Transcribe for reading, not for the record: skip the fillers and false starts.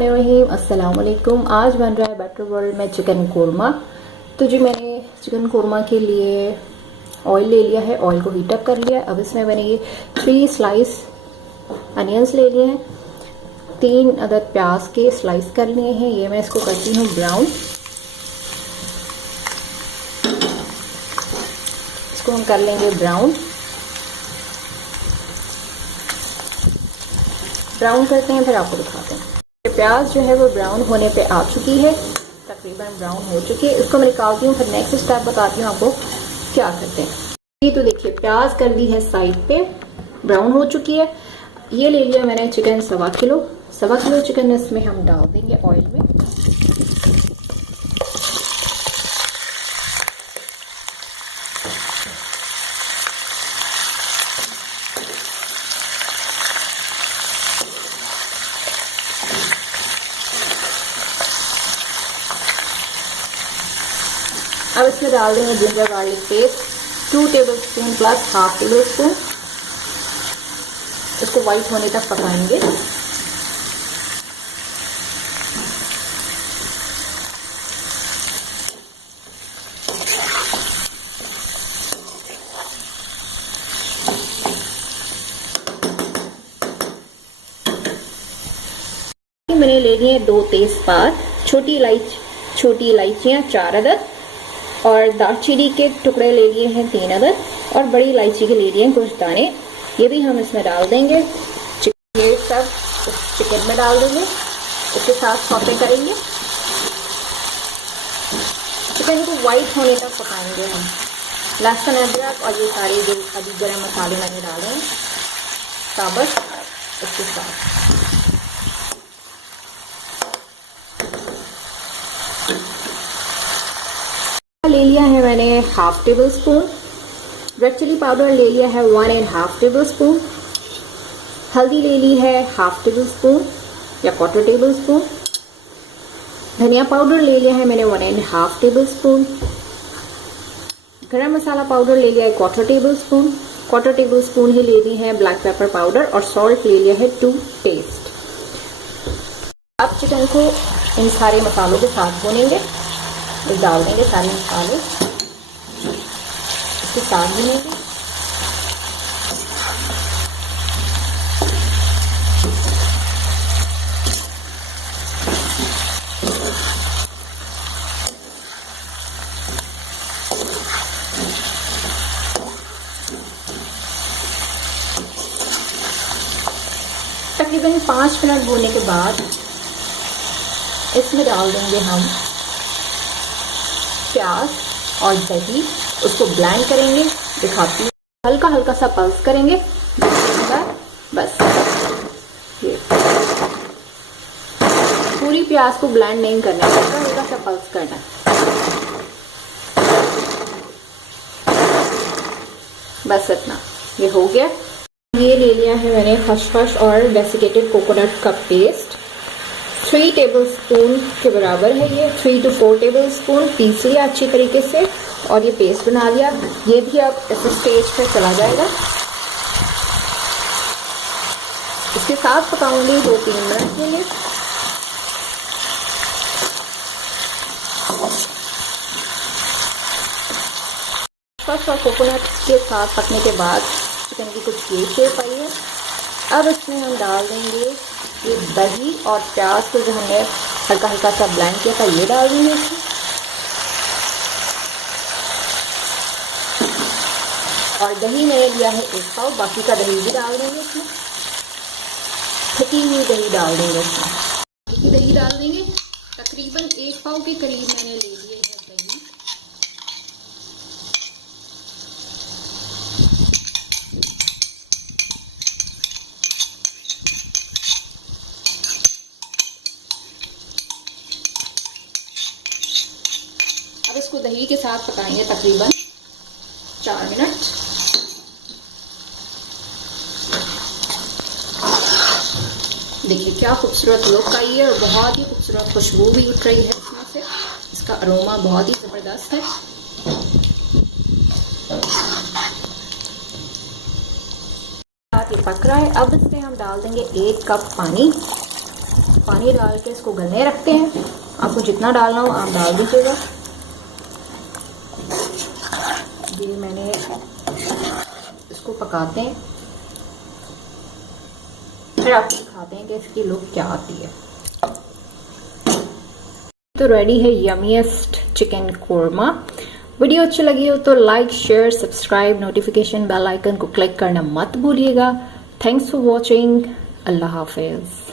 अस्सलाम वालेकुम। आज बन रहा है बेटर वर्ल्ड में चिकन कोरमा। तो जी मैंने चिकन कोरमा के लिए ऑयल ले लिया है, ऑयल को हीट अप कर लिया। अब इसमें मैंने ये 3 स्लाइस अनियंस ले लिए हैं, 3 अदद प्याज के स्लाइस कर लिए हैं। ये मैं इसको करती हूँ ब्राउन। इसको हम कर लेंगे ब्राउन। ब्राउन करते हैं फिर आपको दिखाते हैं। प्याज जो है वो ब्राउन होने पे आ चुकी है, तकरीबन ब्राउन हो चुकी है। इसको मैं निकालती हूँ, फिर नेक्स्ट स्टेप बताती हूँ आपको क्या करते हैं। ये तो देखिए प्याज कर दी है साइड पे, ब्राउन हो चुकी है। ये ले लिया मैंने चिकन 1.25 किलो चिकन इसमें हम डाल देंगे ऑयल में। अब इसमें डाल देंगे ginger garlic paste 2 tablespoon plus half table spoon. इसको वाइट होने तक पकाएंगे। मैंने ले लिए 2 तेजपात, छोटी इलायचियाँ 4 अदद और दालचीनी के टुकड़े ले लिए हैं 3 अदद और बड़ी इलायची के ले लिए हैं कुछ दाने। ये भी हम इसमें डाल देंगे। ये सब चिकन में डाल देंगे, इसके साथ सौते करेंगे। चिकन को वाइट होने तक पकाएंगे हम। लहसुन अदरक और ये सारे जो अभी गरम मसाले मैंने डाले हैं साबुत, इसके साथ ले लिया है मैंने half tablespoon. Red chilli powder ले लिया है 1.5 टेबल स्पून। हल्दी ले ली है हाफ टेबल स्पून या 1/4 टेबल स्पून। धनिया पाउडर ले लिया है मैंने 1.5 टेबल स्पून। गरम मसाला पाउडर ले लिया है 1/4 टेबल स्पून। 1/4 टेबल स्पून ही ले ली है ब्लैक पेपर पाउडर और सॉल्ट ले लिया है 2 टेस्ट। अब चिकन को इन सारे मसालों के साथ भूनेंगे। डाल देंगे सारे मसाले, इसके साथ भूनेंगे। तकरीबन 5 मिनट भूनने के बाद इसमें डाल देंगे हम प्याज और दही। उसको ब्लेंड करेंगे, दिखाती हूँ। हल्का हल्का सा पल्स करेंगे बस। ये पूरी प्याज को ब्लेंड नहीं करना है, हल्का हल्का सा पल्स करना है बस, इतना। ये हो गया। ये ले लिया है मैंने खसखस और डेसिकेटेड कोकोनट का पेस्ट 3 टेबल स्पून के बराबर है। ये 3 to 4 टेबल स्पून पीस लिया अच्छी तरीके से और ये पेस्ट बना लिया। ये भी अब इस स्टेज पे चला जाएगा। इसके साथ पकाऊंगी 2-3 मिनट के लिए। खसखस और कोकोनट के साथ पकने के बाद चिकन की कुछ ये शेप आई है। अब इसमें हम डाल देंगे ये दही और प्याज को जो हमने हल्का हल्का सा ब्लेंड किया था, ये डाल देंगे इसमें। और दही मैंने लिया है 1 पाव, बाकी का दही भी डाल देंगे इसमें। फटी हुई दही डाल देंगे इसमें। दही डाल देंगे, तकरीबन 1 पाव के करीब मैंने ले लिए है दही। अब इसको दही के साथ पकाएंगे तकरीबन 4 मिनट। देखिए क्या खूबसूरत लुक आई है और बहुत ही खूबसूरत खुशबू भी उठ रही है इसमें से। इसका अरोमा बहुत ही जबरदस्त है। ये पक रहा है। अब इसमें हम डाल देंगे 1 कप पानी पानी डाल के इसको गलने रखते हैं। आपको जितना डालना हो आप डाल दीजिएगा। ये मैंने इसको पकाते हैं, फिर आपको दिखाते हैं कि इसकी लुक क्या आती है। तो रेडी है यमीएस्ट चिकन कोरमा। वीडियो अच्छी लगी हो तो like, share, subscribe, notification bell icon को क्लिक करना मत भूलिएगा। Thanks for watching. अल्लाह हाफिज।